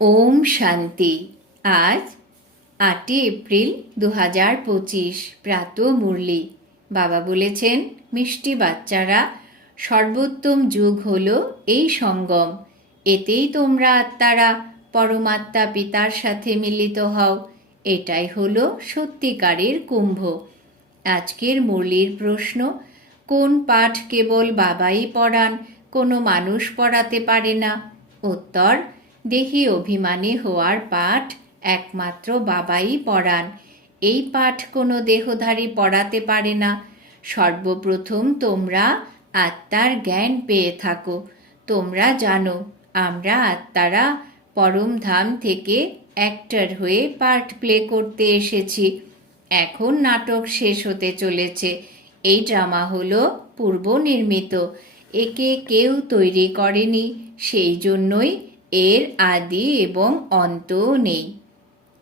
ওম শান্তি। আজ আটই এপ্রিল দু হাজার পঁচিশ, প্রাত মুরলি। বাবা বলেছেন, মিষ্টি বাচ্চারা, সর্বোত্তম যুগ হল এই সঙ্গম। এতেই তোমরা আত্মারা, পরমাত্মা পিতার সাথে মিলিত হও। এটাই হল সত্যিকারের কুম্ভ। আজকের মুরলির প্রশ্ন, কোন পাঠ কেবল বাবাই পড়ান, কোনো মানুষ পড়াতে পারে না? উত্তর দেহি অভিমানী হওয়ার পাঠ একমাত্র বাবাই পড়ান। এই পাঠ কোনো দেহধারী পড়াতে পারে না। সর্বপ্রথম তোমরা আত্মার জ্ঞান পেয়ে থাকো। তোমরা জানো, আমরা আত্মারা পরম ধাম থেকে অ্যাক্টর হয়ে পার্ট প্লে করতে এসেছি। এখন নাটক শেষ হতে চলেছে। এই ড্রামা হলো পূর্ব নির্মিত একে কেউ তৈরি করেনি। সেই জন্যই এর আদি এবং অন্তও নেই।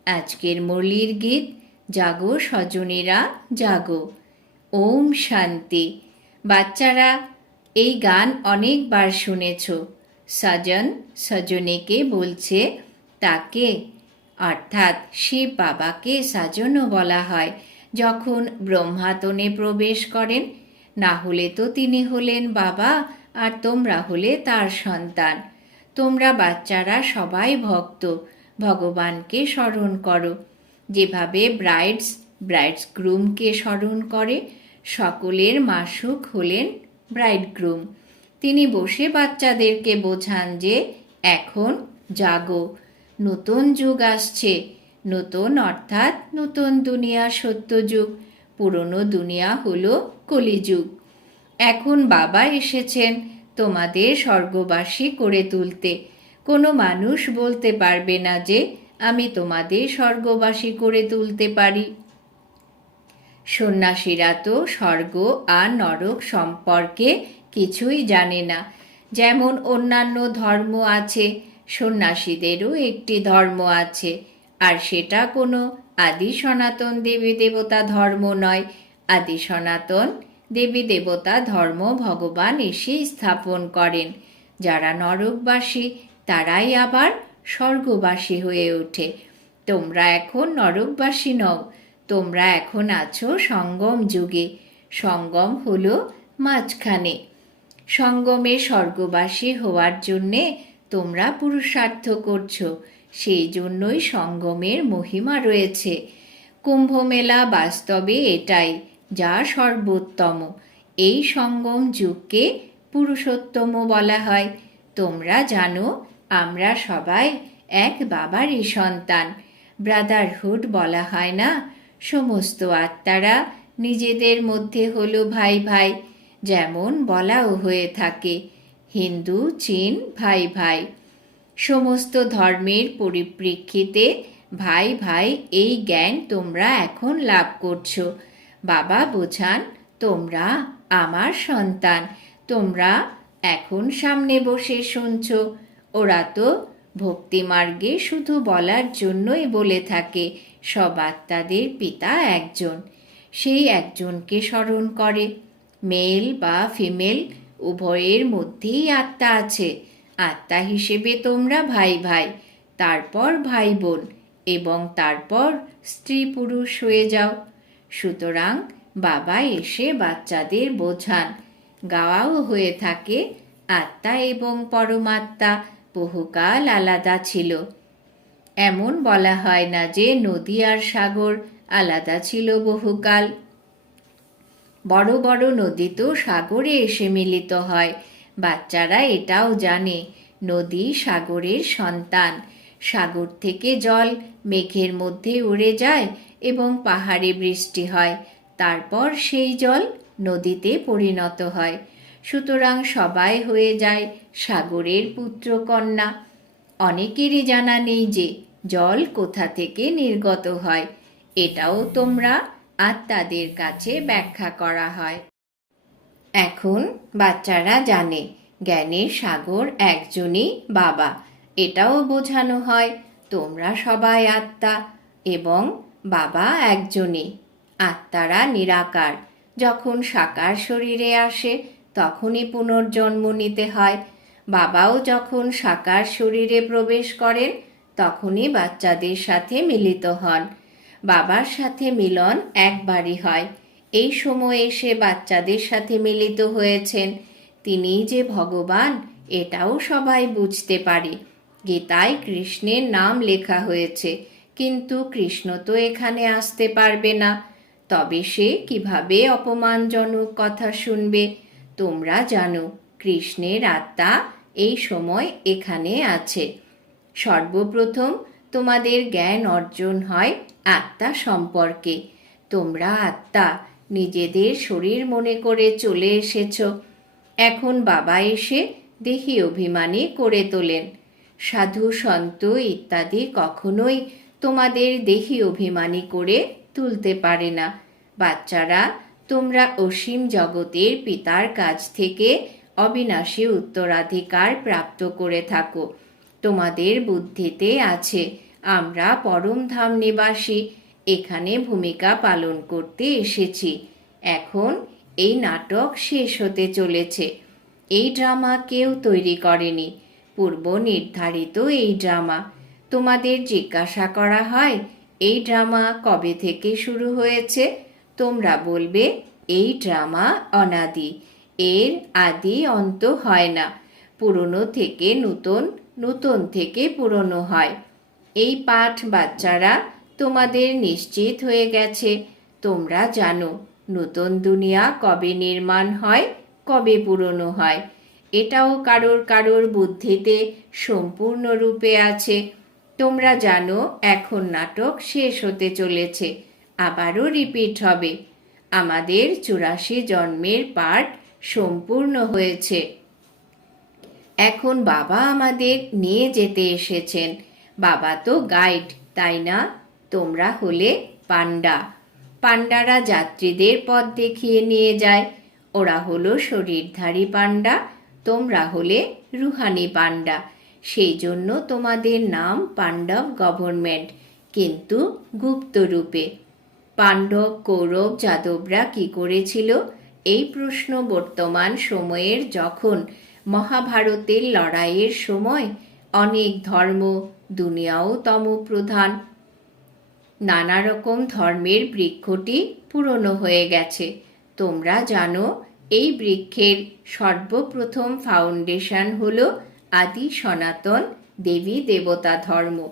আজকের মুরলির গীত, জাগো স্বজনেরা জাগো, ওম শান্তি। বাচ্চারা, এই গান অনেকবার শুনেছ। সজন সজনেকে বলছে, তাকে। অর্থাৎ শিব বাবাকে সাজনও বলা হয়। যখন ব্রহ্মাতনে প্রবেশ করেন, না হলে তো তিনি হলেন বাবা, আর তোমরা হলে তার সন্তান। তোমরা বাচ্চারা সবাই ভক্ত। ভগবানকে স্মরণ করো। যেভাবে ব্রাইডস ব্রাইডস গ্রুমকে স্মরণ করে, সকলের মাসুক হলেন ব্রাইড গ্রুম তিনি বসে বাচ্চাদেরকে বোঝান যে, এখন জাগো। নতুন যুগ আসছে। নতুন অর্থাৎ নতুন দুনিয়া সত্য যুগ। পুরনো দুনিয়া হলো কলিযুগ। এখন বাবা এসেছেন। তোমাদের স্বর্গবাসী করে তুলতে। কোনো মানুষ বলতে পারবে না যে, আমি তোমাদের স্বর্গবাসী করে তুলতে পারি। সন্ন্যাসীরা তো স্বর্গ আর নরক সম্পর্কে কিছুই জানে না। যেমন অন্যান্য ধর্ম আছে, সন্ন্যাসীদেরও একটি ধর্ম আছে। আর সেটা কোনো আদি সনাতন দেবী দেবতা ধর্ম নয়। আদি সনাতন দেবী দেবতা, ধর্ম, ভগবান এসে স্থাপন করেন। যারা নরকবাসী, তারাই আবার স্বর্গবাসী হয়ে ওঠে। তোমরা এখন নরকবাসী নও, তোমরা এখন আছো সঙ্গম যুগে। সঙ্গম হলো মাঝখানে। সঙ্গমে স্বর্গবাসী হওয়ার জন্যে তোমরা পুরুষার্থ করছ, সেই জন্যই সঙ্গমের মহিমা রয়েছে। কুম্ভমেলা বাস্তবে এটাই যা সর্বোত্তম। এই সঙ্গম যুগকে পুরুষোত্তম বলা হয়। তোমরা জানো, আমরা সবাই এক বাবারই সন্তান। ব্রাদারহুড বলা হয় না। সমস্ত আত্মারা নিজেদের মধ্যে হলো ভাই ভাই। যেমন বলাও হয়ে থাকে, হিন্দু, চীন, ভাই ভাই। সমস্ত ধর্মের পরিপ্রেক্ষিতে ভাই ভাই এই জ্ঞান তোমরা এখন লাভ করছ। বাবা বোঝান, তোমরা আমার সন্তান। তোমরা এখন সামনে বসে শুনছ। ওরা তো ভক্তিমার্গে শুধু বলার জন্যই বলে থাকে। সব আত্মাদের পিতা একজন। সেই একজনকে স্মরণ করে। মেল বা ফিমেল, উভয়ের মধ্যেই আত্মা আছে। আত্মা হিসেবে তোমরা ভাই ভাই, তারপর ভাই বোন এবং তারপর স্ত্রী পুরুষ হয়ে যাও। সুতরাং বাবা এসে বাচ্চাদের বোঝান। গাওয়াও হয়ে থাকে আত্মা এবং পরমাত্মা, বহুকাল আলাদা ছিল। এমন বলা হয় না যে নদী আর সাগর আলাদা ছিল বহুকাল। বড় বড় নদী তো সাগরে এসে মিলিত হয়। বাচ্চারা এটাও জানে, নদী সাগরের সন্তান। সাগর থেকে জল মেঘের মধ্যে উড়ে যায় এবং পাহাড়ে বৃষ্টি হয়। তারপর সেই জল নদীতে পরিণত হয়। সুতরাং সবাই হয়ে যায় সাগরের পুত্র কন্যা অনেকেরই জানা নেই যে জল কোথা থেকে নির্গত হয়। এটাও তোমরা আত্মাদের কাছে ব্যাখ্যা করা হয়। এখন বাচ্চারা জানে, জ্ঞানের সাগর একজনই বাবা। এটাও বোঝানো হয়, তোমরা সবাই আত্মা এবং বাবা একজনই, আত্মারা নিরাকার। যখন সাকার শরীরে আসে, তখনই পুনর্জন্ম নিতে হয়। বাবাও যখন সাকার শরীরে প্রবেশ করেন, তখনই বাচ্চাদের সাথে মিলিত হন। বাবার সাথে মিলন একবারই হয়। এই সময়ে এসে বাচ্চাদের সাথে মিলিত হয়েছেন। তিনিই যে ভগবান, এটাও সবাই বুঝতে পারে। গীতায় কৃষ্ণের নাম লেখা হয়েছে কিন্তু কৃষ্ণ তো এখানে আসতে পারবে না। তবে সে কীভাবে অপমানজনক কথা শুনবে? তোমরা জানো, কৃষ্ণের আত্মা এই সময় এখানে আছে। সর্বপ্রথম তোমাদের জ্ঞান অর্জন হয় আত্মা সম্পর্কে। তোমরা আত্মা নিজেদের শরীর মনে করে চলে এসেছ। এখন বাবা এসে দেহি অভিমানী করে তোলেন। সাধু, সন্ত ইত্যাদি কখনোই তোমাদের দেহি অভিমানী করে তুলতে পারে না। বাচ্চারা, তোমরা অসীম জগতের পিতার কাছ থেকে অবিনাশী উত্তরাধিকার প্রাপ্ত করে থাকো। তোমাদের বুদ্ধিতে আছে, আমরা পরমধাম নিবাসী, এখানে ভূমিকা পালন করতে এসেছি। এখন এই নাটক শেষ হতে চলেছে। এই ড্রামা কেউ তৈরি করেনি। পূর্ব নির্ধারিত এই ড্রামা। তোমাদের জিজ্ঞাসা করা হয়, এই ড্রামা কবে থেকে শুরু হয়েছে? তোমরা বলবে, এই ড্রামা অনাদি। এর আদি অন্ত হয় না। পুরনো থেকে নূতন নূতন থেকে পুরনো হয়। এই পাঠ বাচ্চারা তোমাদের নিশ্চিত হয়ে গেছে। তোমরা জানো, নূতন দুনিয়া কবে নির্মাণ হয়, কবে পুরনো হয়। এটাও কারোর কারোর বুদ্ধিতে সম্পূর্ণরূপে আছে। তোমরা জানো, এখন নাটক শেষ হতে চলেছে, আবারও রিপিট হবে। আমাদের চুরাশি জন্মের পাঠ সম্পূর্ণ হয়েছে। এখন বাবা আমাদের নিয়ে যেতে এসেছেন। বাবা তো গাইড, তাই না? তোমরা হলে পান্ডা পান্ডারা যাত্রীদের পথ দেখিয়ে নিয়ে যায়। ওরা হলো শরীরধারী পান্ডা তোমরা হলে রুহানি পান্ডা সেই জন্য তোমাদের নাম পাণ্ডব গভর্নমেন্ট, কিন্তু গুপ্ত রূপে। পাণ্ডব, কৌরব, যাদবরা কি করেছিল? এই প্রশ্ন বর্তমান সময়ের যখন মহাভারতের লড়াইয়ের সময় অনেক ধর্ম, দুনিয়াও তম প্রধান। নানা রকম ধর্মের বৃক্ষটি পুরনো হয়ে গেছে। তোমরা জানো, এই বৃক্ষের সর্বপ্রথম ফাউন্ডেশন হলো আদি সনাতন দেবী দেবতা ধর্ম।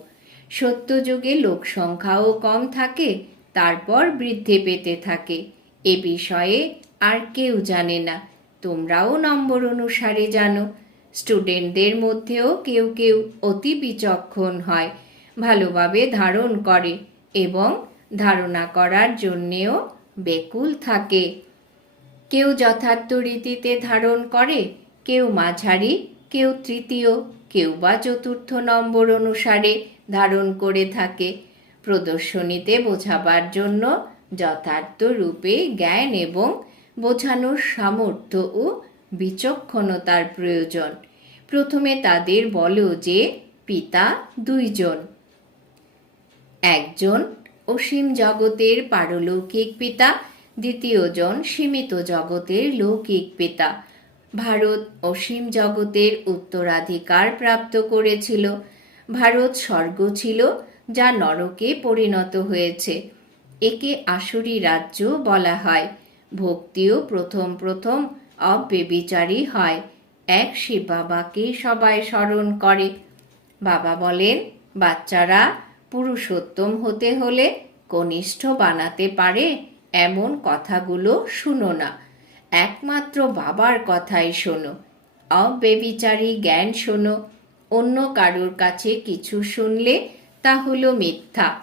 সত্যযুগে লোক সংখ্যাও কম থাকে, তারপর বৃদ্ধি পেতে থাকে। এ বিষয়ে আর কেউ জানে না। তোমরাও নম্বর অনুসারে জানো। স্টুডেন্টদের মধ্যেও কেউ কেউ অতি বিচক্ষণ হয়, ভালোভাবে ধারণ করে এবং ধারণা করার জন্যেও বেকুল থাকে। কেউ যথার্থ রীতিতে ধারণ করে, কেউ মাঝারি কেউ তৃতীয়, কেউ বা চতুর্থ নম্বর অনুসারে ধারণ করে থাকে। প্রদর্শনীতে বোঝাবার জন্য যথার্থ রূপে জ্ঞান এবং বোঝানোর সামর্থ্য ও বিচক্ষণতার প্রয়োজন। প্রথমে তাদের বলো যে, পিতা দুইজন। একজন অসীম জগতের পারলৌকিক পিতা, দ্বিতীয়জন সীমিত জগতের লৌকিক পিতা। ভারত অসীম জগতের উত্তরাধিকার প্রাপ্ত করেছিল। ভারত স্বর্গ ছিল, যা নরকে পরিণত হয়েছে। একে আসুরি রাজ্য বলা হয়। ভক্তিও প্রথম প্রথম অব্যবিচারী হয়। এক শিব বাবাকে সবাই স্মরণ করে। বাবা বলেন, বাচ্চারা, পুরুষোত্তম হতে হলে কনিষ্ঠ বানাতে পারে, এমন কথাগুলো শুনো না। একমাত্র বাবার কথাই শোনো। অব্যবিচারী জ্ঞান শোনো। অন্য কারোর কাছে কিছু শুনলে তা হলো মিথ্যা।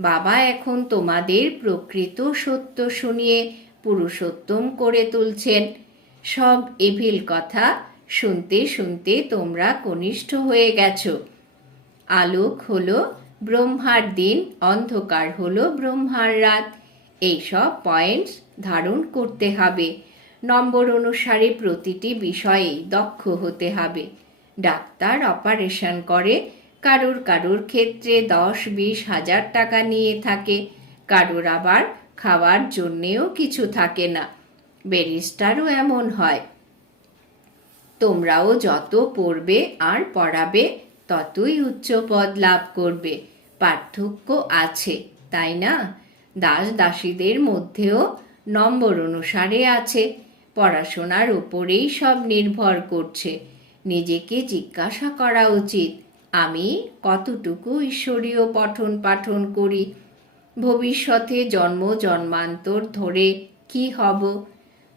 বাবা এখন তোমাদের প্রকৃত সত্য শুনিয়ে পুরুষোত্তম করে তুলছেন। সব এভিল কথা শুনতে শুনতে তোমরা কনিষ্ঠ হয়ে গেছ। আলোক হলো ব্রহ্মার দিন, অন্ধকার হলো ব্রহ্মার রাত। এইসব পয়েন্টস ধারণ করতে হবে। নম্বর অনুসারে প্রতিটি বিষয়েই দক্ষ হতে হবে। ডাক্তার অপারেশন করে, কারোর কারোর ক্ষেত্রে দশ বিশ হাজার টাকা নিয়ে থাকে, কারোর আবার খাওয়ার জন্যেও কিছু থাকে না। ব্যারিস্টারও এমন হয়। তোমরাও যত পড়বে আর পড়াবে, ততই উচ্চ পদ লাভ করবে। পার্থক্য আছে, তাই না? দাস দাসীদের মধ্যেও নম্বর অনুসারে আছে। পড়াশোনার উপরেই সব নির্ভর করছে। নিজেকে জিজ্ঞাসা করা উচিত, আমি কতটুকু ঈশ্বরীয় পঠন পাঠন করি? ভবিষ্যতে জন্ম জন্মান্তর ধরে কি হব?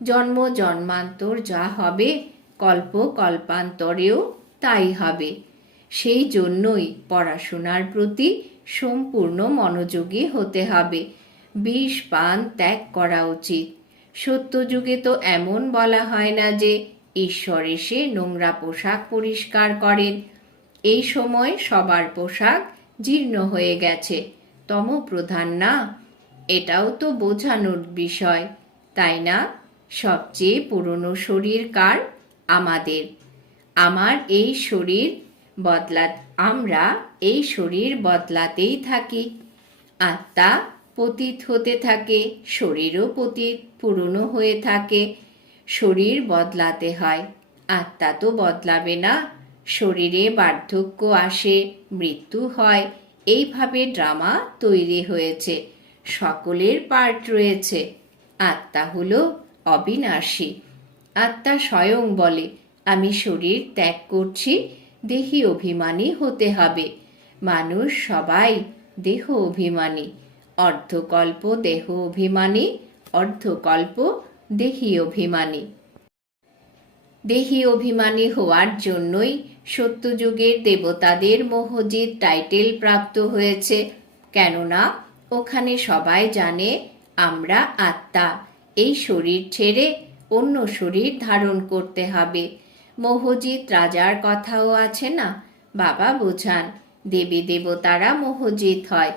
জন্ম জন্মান্তর যা হবে কল্প কল্পান্তরেও তাই হবে। সেই জন্যই পড়াশোনার প্রতি সম্পূর্ণ মনোযোগী হতে হবে। বিষ পান ত্যাগ করা উচিত। সত্যযুগে তো এমন বলা হয় না যে ঈশ্বর এসে নোংরা পোশাক পরিষ্কার করেন। এই সময় সবার পোশাক জীর্ণ হয়ে গেছে। তম প্রধান না, এটাও তো বোঝানোর বিষয়। তাই না? সবচেয়ে পুরনো শরীর কার? আমাদের। আমার এই শরীর বদলা আমরা এই শরীর বদলাতেই থাকি। আত্মা পতিত হতে থাকে, শরীরও পতিত, পুরনো হয়ে থাকে। শরীর বদলাতে হয়, আত্মা তো বদলাবে না। শরীরে বার্ধক্য আসে, মৃত্যু হয়। এইভাবে ড্রামা তৈরি হয়েছে, সকলের পার্ট রয়েছে। আত্মা হলো অবিনাশী। আত্মা স্বয়ং বলে, আমি শরীর ত্যাগ করছি, দেহি অভিমানী হতে হবে। মানুষ সবাই দেহ অভিমানী। অর্ধকল্প দেহ অভিমানী, অর্ধকল্প দেহি অভিমানী। দেহি অভিমানী হওয়ার জন্যই সত্যযুগের দেবতাদের মোহজিৎ টাইটেল প্রাপ্ত হয়েছে। কেননা, ওখানে সবাই জানে, আমরা আত্মা। এই শরীর ছেড়ে অন্য শরীর ধারণ করতে হবে। মোহজিৎ রাজার কথাও আছে না? বাবা বোঝান, দেবী দেবতারা মোহজিৎ হয়।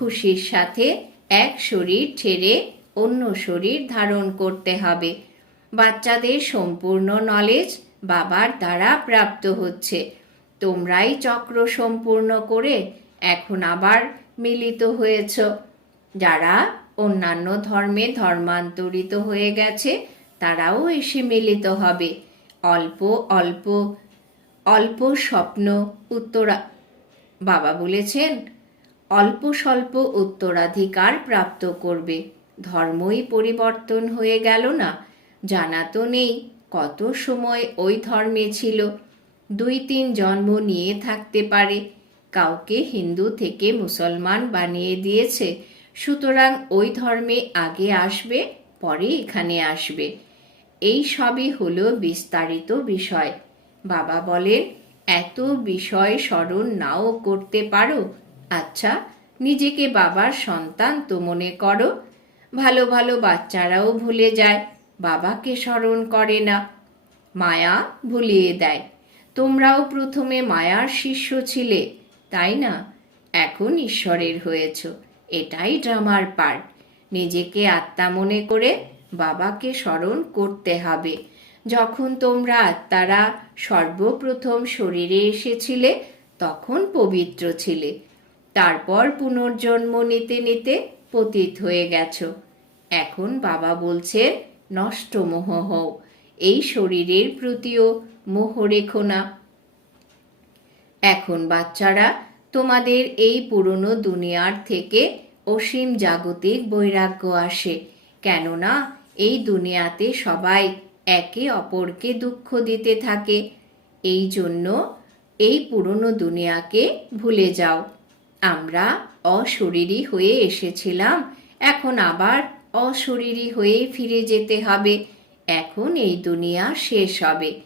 খুশির সাথে এক শরীর ছেড়ে অন্য শরীর ধারণ করতে হবে। বাচ্চাদের সম্পূর্ণ নলেজ বাবার দ্বারা প্রাপ্ত হচ্ছে। তোমরাই চক্র সম্পূর্ণ করে এখন আবার মিলিত হয়েছ। যারা অন্যান্য ধর্মে ধর্মান্তরিত হয়ে গেছে, তারাও এসে মিলিত হবে। অল্প অল্প অল্প স্বপ্ন উত্তরা বাবা বলেছেন অল্প স্বল্প উত্তরাধিকার প্রাপ্ত করবে। ধর্মই পরিবর্তন হয়ে গেল না। জানা তো নেই কত সময় ওই ধর্মে ছিল। দুই তিন জন্ম নিয়ে থাকতে পারে। কাউকে হিন্দু থেকে মুসলমান বানিয়ে দিয়েছে। সুতরাং ওই ধর্মে আগে আসবে, পরে এখানে আসবে। এই সবই হলো বিস্তারিত বিষয়। বাবা বলেন, এত বিষয় স্মরণ নাও করতে পারো। আচ্ছা নিজেকে বাবার সন্তান তো মনে করো। ভালো ভালো বাচ্চারাও ভুলে যায়, বাবাকে স্মরণ করে না। মায়া ভুলিয়ে দেয়। তোমরাও প্রথমে মায়ার শিষ্য ছিলে, তাই না? এখন ঈশ্বরের হয়েছ, এটাই ড্রামার পার্ট। নিজেকে আত্মা মনে করে বাবাকে স্মরণ করতে হবে। যখন তোমরা আত্মারা সর্বপ্রথম শরীরে এসেছিলে, তখন পবিত্র ছিলে। তারপর পুনর্জন্ম নিতে নিতে পতিত হয়ে গেছ। এখন বাবা বলছেন নষ্ট মোহ হও, এই শরীরের প্রতিও মোহ রেখো না। এখন বাচ্চারা তোমাদের এই পুরনো দুনিয়ার থেকে অসীম জাগতিক বৈরাগ্য আসে, কেননা এই দুনিয়াতে সবাই একে অপরকে দুঃখ দিতে থাকে। এই জন্য এই পুরনো দুনিয়াকে ভুলে যাও। আমরা অশরীরী হয়ে এসেছিলাম, এখন আবার অশরীরী হয়ে ফিরে যেতে হবে। এখন এই দুনিয়া শেষ হবে।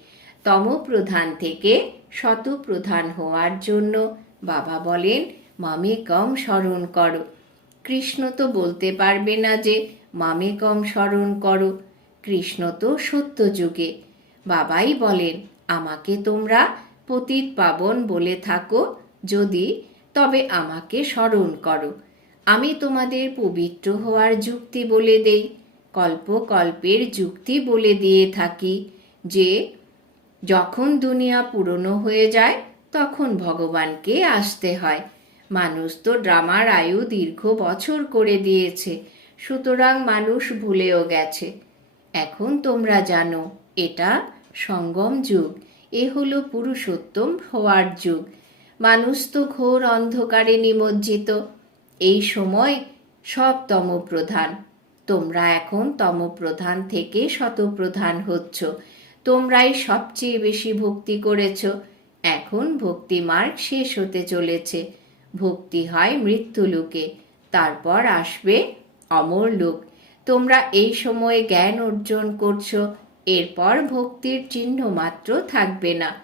তম প্রধান থেকে শত প্রধান হওয়ার জন্য বাবা বলেন, মামে কম স্মরণ করো। কৃষ্ণ তো বলতে পারবে না যে, মামে কম স্মরণ করো। কৃষ্ণ তো সত্য যুগে। বাবাই বলেন, আমাকে তোমরা পতিত পাবন বলে থাকো, যদি তবে আমাকে স্মরণ করো। আমি তোমাদের পবিত্র হওয়ার যুক্তি বলে দেই, কল্পকল্পের যুক্তি বলে দিয়ে থাকি যে, যখন দুনিয়া পুরনো হয়ে যায়, তখন ভগবানকে আসতে হয়। মানুষ তো ড্রামার আয়ু দীর্ঘ বছর করে দিয়েছে, সুতরাং মানুষ ভুলেও গেছে। এখন তোমরা জানো, এটা সঙ্গম যুগ, এ হলো পুরুষোত্তম হওয়ার যুগ। মানুষ তো ঘোর অন্ধকারে নিমজ্জিত। এই সময় সব তমপ্রধান। তোমরা এখন তমপ্রধান থেকে শতপ্রধান হচ্ছ। তোমরাই সবচেয়ে বেশি ভক্তি করেছ। এখন ভক্তি মার্গ শেষ হতে চলেছে। ভক্তি হয় মৃত্যুলোকে। তারপর আসবে অমর লোক। তোমরা এই সময়ে জ্ঞান অর্জন করছ। এরপর ভক্তির চিহ্ন মাত্র থাকবে না।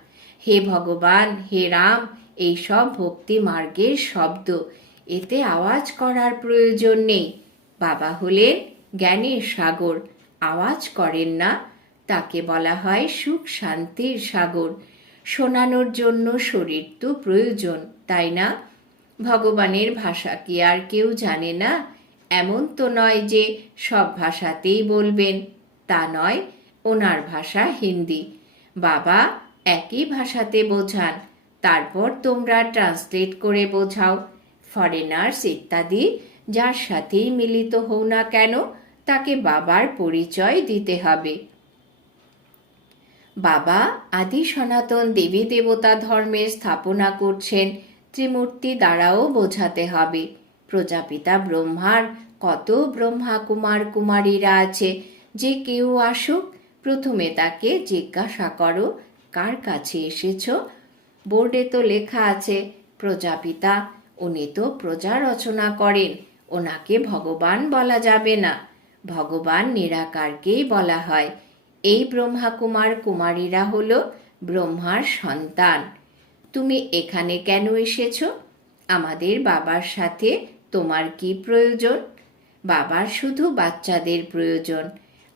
হে ভগবান, হে রাম এই সব ভক্তি মার্গের শব্দ। এতে আওয়াজ করার প্রয়োজন নেই। বাবা হলেন জ্ঞানের সাগর। আওয়াজ করেন না। তাকে বলা হয় সুখ শান্তির সাগর। শোনানোর জন্য শরীর তো প্রয়োজন, তাই না? ভগবানের ভাষা কি আর কেউ জানে না? এমন তো নয় যে সব ভাষাতেই বলবেন। তা নয়, ওনার ভাষা হিন্দি। বাবা একই ভাষাতে বোঝান। তারপর তোমরা ট্রান্সলেট করে বোঝাও। ফরেনার্স ইত্যাদি যার সাথেই মিলিত হও না কেন, তাকে বাবার পরিচয় দিতে হবে। বাবা আদি সনাতন দেবী দেবতা ধর্মের স্থাপনা করছেন, ত্রিমূর্তি দ্বারাও বোঝাতে হবে। প্রজাপিতা ব্রহ্মার কত ব্রহ্মা কুমার কুমারীরা আছে, যে কেউ আসুক, প্রথমে তাকে জিজ্ঞাসা করো, কার কাছে এসেছ? বোর্ডে তো লেখা আছে, প্রজাপিতা, উনি তো প্রজা রচনা করেন ওনাকে ভগবান বলা যাবে না। ভগবান নিরাকারকেই বলা হয়। এই ব্রহ্মা কুমার কুমারীরা হল ব্রহ্মার সন্তান। তুমি এখানে কেন এসেছ? আমাদের বাবার সাথে তোমার কি প্রয়োজন? বাবার শুধু বাচ্চাদের প্রয়োজন।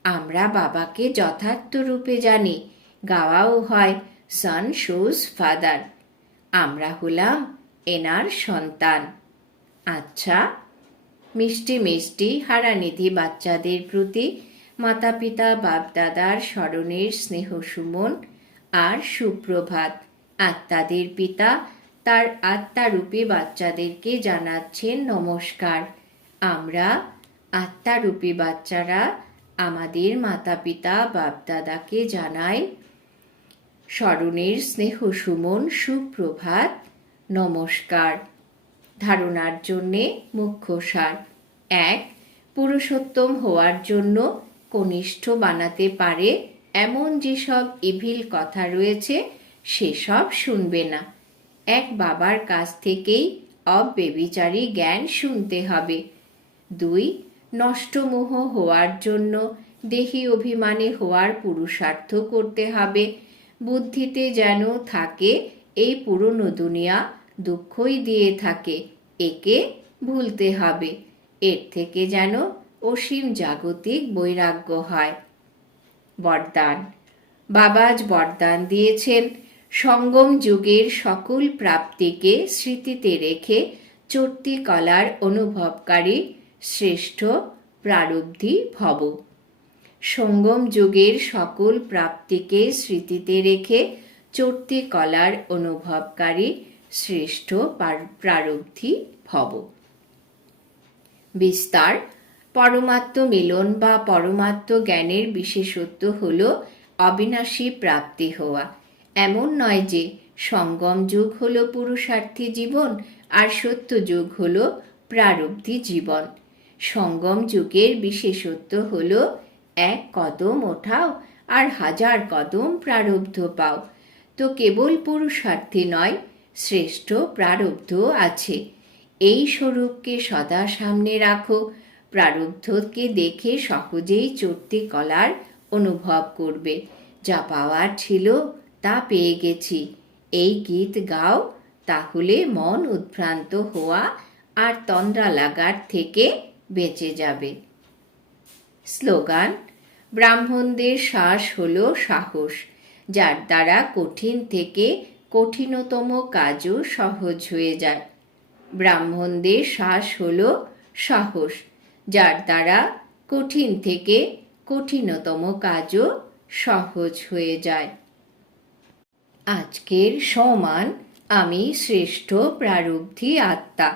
আমরা বাবাকে যথার্থ রূপে জানি। গাওয়াও হয় সন শোজ ফাদার আমরা হলাম এনার সন্তান। আচ্ছা মিষ্টি মিষ্টি হারানিধি বাচ্চাদের প্রতি মাতা পিতা বাপদাদার স্মরণের স্নেহ সুমন আর সুপ্রভাত। আত্মাদের পিতা তার আত্মারূপী বাচ্চাদেরকে জানাচ্ছেন নমস্কার। আমরা আত্মারূপী বাচ্চারা আমাদের মাতা পিতা বাপদাদাকে জানাই স্মরণের স্নেহ সুমন সুপ্রভাত, নমস্কার। ধারণার জন্যে মুখ্য সার। এক, পুরুষোত্তম হওয়ার জন্য কনিষ্ঠ বানাতে পারে এমন যেসব ইভিল কথা রয়েছে, সেসব শুনবে না। এক বাবার কাছ থেকেই অব্যবিচারী জ্ঞান শুনতে হবে। দুই, নষ্টমোহ হওয়ার জন্য দেহি অভিমানী হওয়ার পুরুষার্থ করতে হবে। বুদ্ধিতে যেন থাকে এই পুরনো দুনিয়া, দুঃখই দিয়ে থাকে, একে ভুলতে হবে। এর থেকে যেন অসীম জাগতিক বৈরাগ্য হয়। বরদান। বাবাজ বরদান দিয়েছেন। সঙ্গম যুগের সকল প্রাপ্তিকে স্মৃতিতে রেখে চর্তি কলার অনুভবকারী শ্রেষ্ঠ প্রারব্ধি ভব। সঙ্গম যুগের সকল প্রাপ্তিকে স্মৃতিতে রেখে চর্তি কলার অনুভবকারী শ্রেষ্ঠ প্রারব্ধি ভব। বিস্তার, পরমাত্ম মিলন বা পরমাত্ম জ্ঞানের বিশেষত্ব হল অবিনাশী প্রাপ্তি হওয়া। এমন নয় যে সঙ্গম যুগ হল পুরুষার্থী জীবন আর সত্য যুগ হল প্রারব্ধি জীবন। সঙ্গম যুগের বিশেষত্ব হল এক কদম ওঠাও আর হাজার কদম প্রারব্ধ পাও। তো কেবল পুরুষার্থে নয়, শ্রেষ্ঠ প্রারব্ধ আছে। এই স্বরূপকে সদা সামনে রাখো, প্রারব্ধকে দেখে সহজেই চড়তে কলার অনুভব করবে। যা পাওয়ার ছিল, তা পেয়ে গেছি। এই গীত গাও, তাহলে মন উদ্ভ্রান্ত হওয়া আর তন্দ্রা লাগার থেকে বেঁচে যাবে। স্লোগান, ব্রাহ্মণদের শ্বাস হল সাহস, যার দ্বারা কঠিন থেকে কঠিনতম কাজও সহজ হয়ে যায়। ব্রাহ্মণদের শ্বাস হল সাহস, যার দ্বারা কঠিন থেকে কঠিনতম কাজও সহজ হয়ে যায়। আজকের সমান, আমি শ্রেষ্ঠ প্রারব্ধি আত্মা।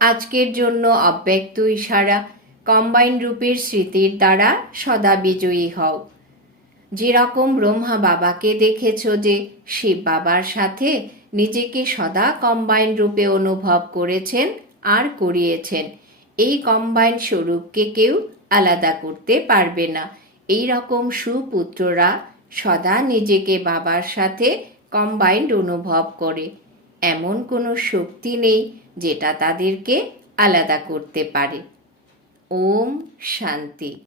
আজকের জন্য অব্যক্ত ইশারা। কম্বাইন রূপের স্মৃতির দ্বারা সদা বিজয়ী হও। যেরকম ব্রহ্মা বাবাকে দেখেছ যে শিব বাবার সাথে নিজেকে সদা কম্বাইন রূপে অনুভব করেছেন আর করিয়েছেন, এই কম্বাইন স্বরূপকে কেউ আলাদা করতে পারবে না। এই রকম সুপুত্ররা সদা নিজেকে বাবার সাথে কম্বাইন্ড অনুভব করে। এমন কোনো শক্তি নেই যেটা তাদেরকে আলাদা করতে পারে। ওম শান্তি